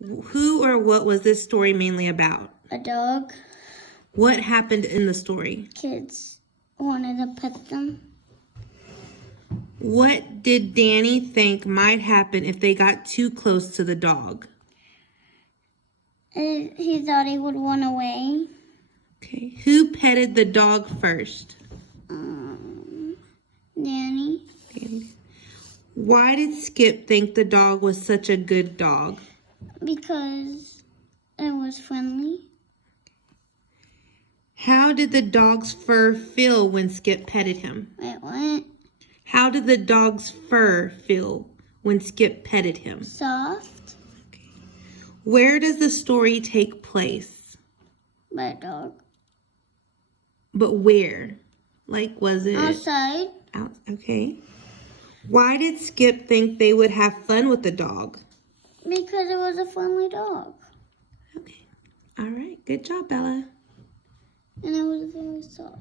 Who or what was this story mainly about? A dog. What happened in the story? Kids wanted to pet them. What did Danny think might happen if they got too close to the dog? He thought he would run away. Okay. Who petted the dog first? Danny. Danny. Why did Skip think the dog was such a good dog? Because it was friendly. How did the dog's fur feel when Skip petted him? It went How did the dog's fur feel when Skip petted him? soft. Where does the story take place? By a dog. But where? Like, was it Outside. out? Okay. Why did Skip think they would have fun with the dog? Because it was a friendly dog. Okay. All right. Good job, Bella. And it was very soft.